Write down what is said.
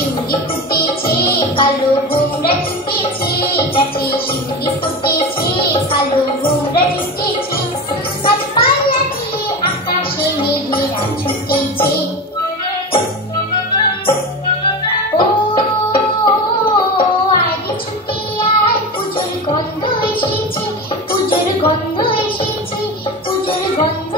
শিউলি ফুটেছে, কালো ভোমরা ফুটেছে, গাছে শিউলি ফুটেছে, কালো ভোমরা ফুটেছে, গাছপালা দিয়ে আকাশে মেঘেরা ছুটেছে। ও আয় ছুটে আয়, পুজোর গন্ধ এসেছে, পুজোর গন্ধ এসেছে, পুজোর গন্ধ